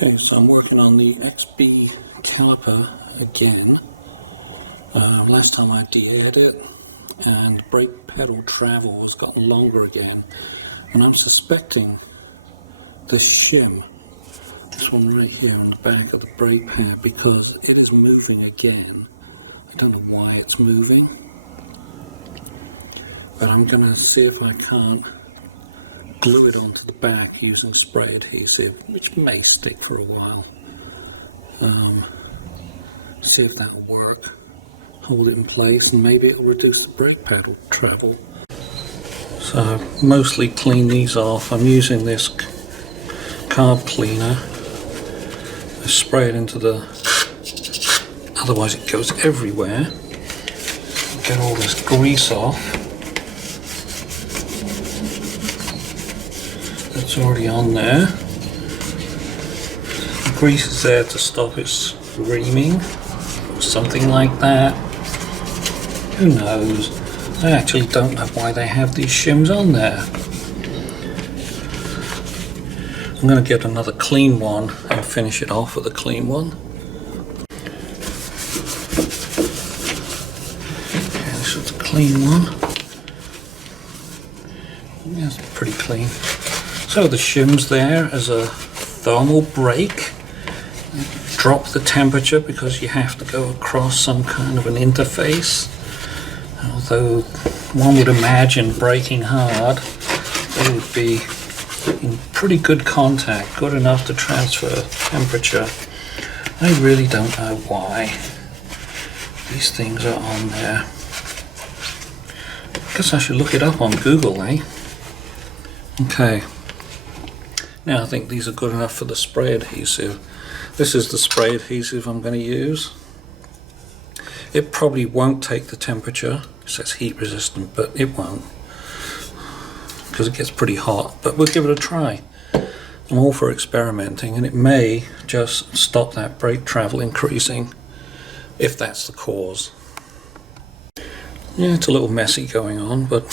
Okay, so I'm working on the XB caliper again. Last time I de-aired it and the brake pedal travel has gotten longer again, and I'm suspecting the shim, this one right here on the back of the brake pad, because it is moving again. I don't know why it's moving, but I'm going to see if I can't glue it onto the back using spray adhesive, which may stick for a while. See if that will work. Hold it in place and maybe it will reduce the brake pedal travel. So I've mostly cleaned these off. I'm using this carb cleaner. I spray it into the, otherwise it goes everywhere. Get all this grease off. It's already on there. The grease is there to stop it screaming, or something like that. Who knows? I actually don't know why they have these shims on there. I'm going to get another clean one and finish it off with a clean one. Okay, this is a clean one. Yeah, it's pretty clean. So the shim's there as a thermal brake. Drop the temperature because you have to go across some kind of an interface. Although one would imagine braking hard, they would be in pretty good contact, good enough to transfer temperature. I really don't know why these things are on there. I guess I should look it up on Google, eh? Okay. Now I think these are good enough for the spray adhesive. This is the spray adhesive I'm going to use. It probably won't take the temperature. It says heat resistant, but it won't, because it gets pretty hot. But we'll give it a try. I'm all for experimenting, and it may just stop that brake travel increasing, if that's the cause. Yeah, it's a little messy going on, but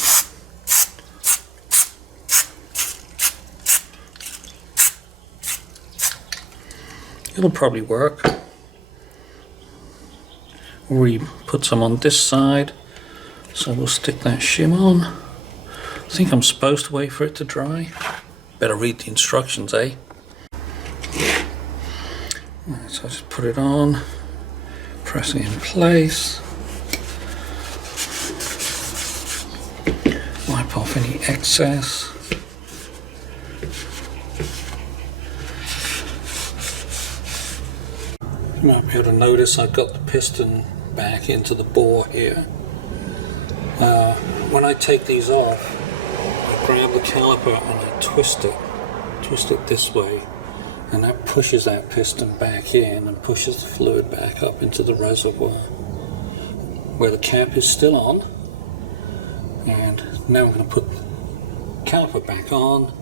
it'll probably work. We put some on this side, so we'll stick that shim on. I think I'm supposed to wait for it to dry. Better read the instructions, eh? Right, so I just put it on, press it in place, wipe off any excess. You might be able to notice I've got the piston back into the bore here. When I take these off, I grab the caliper and I twist it this way, and that pushes that piston back in and pushes the fluid back up into the reservoir, where the cap is still on. And now I'm going to put the caliper back on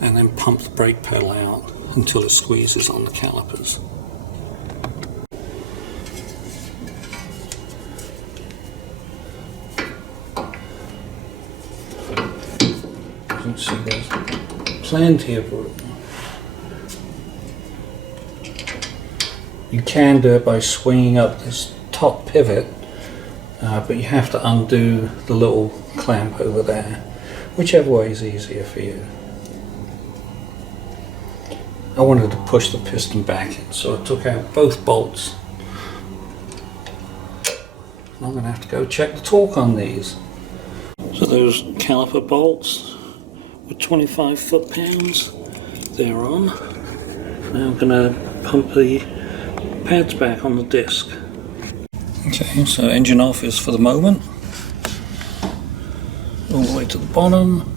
and then pump the brake pedal out until it squeezes on the calipers. See, there's plenty of room. You can do it by swinging up this top pivot, but you have to undo the little clamp over there, whichever way is easier for you. I wanted to push the piston back in, so I took out both bolts. I'm going to have to go check the torque on these. So those caliper bolts with 25 foot-pounds, they're on. Now I'm going to pump the pads back on the disc. Okay, so engine off is for the moment. All the way to the bottom.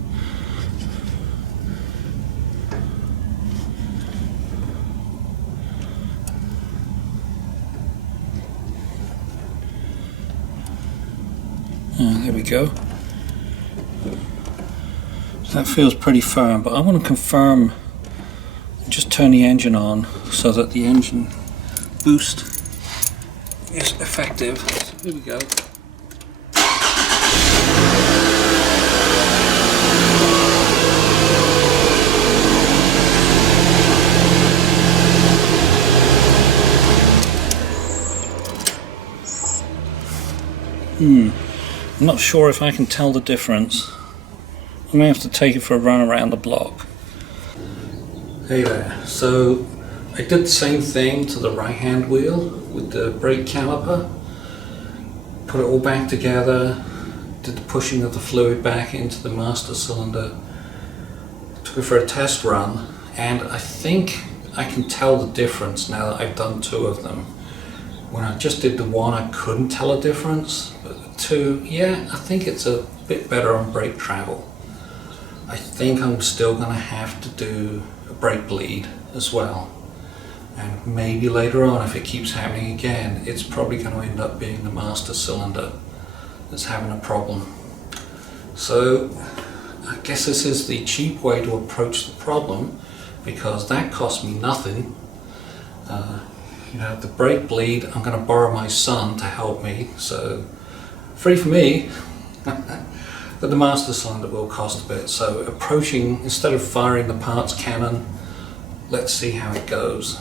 There we go. That feels pretty firm, but I want to confirm, just turn the engine on so that the engine boost is effective. So here we go. I'm not sure if I can tell the difference. I may have to take it for a run around the block. Hey there, so I did the same thing to the right hand wheel with the brake caliper. Put it all back together, did the pushing of the fluid back into the master cylinder, took it for a test run, and I think I can tell the difference now that I've done 2 of them. When I just did the 1, I couldn't tell a difference, but the 2, yeah, I think it's a bit better on brake travel. I think I'm still going to have to do a brake bleed as well, and maybe later on, if it keeps happening again, it's probably going to end up being the master cylinder that's having a problem. So I guess this is the cheap way to approach the problem, because that cost me nothing. The brake bleed, I'm going to borrow my son to help me, so free for me. But the master cylinder will cost a bit, so approaching, instead of firing the parts canon, let's see how it goes.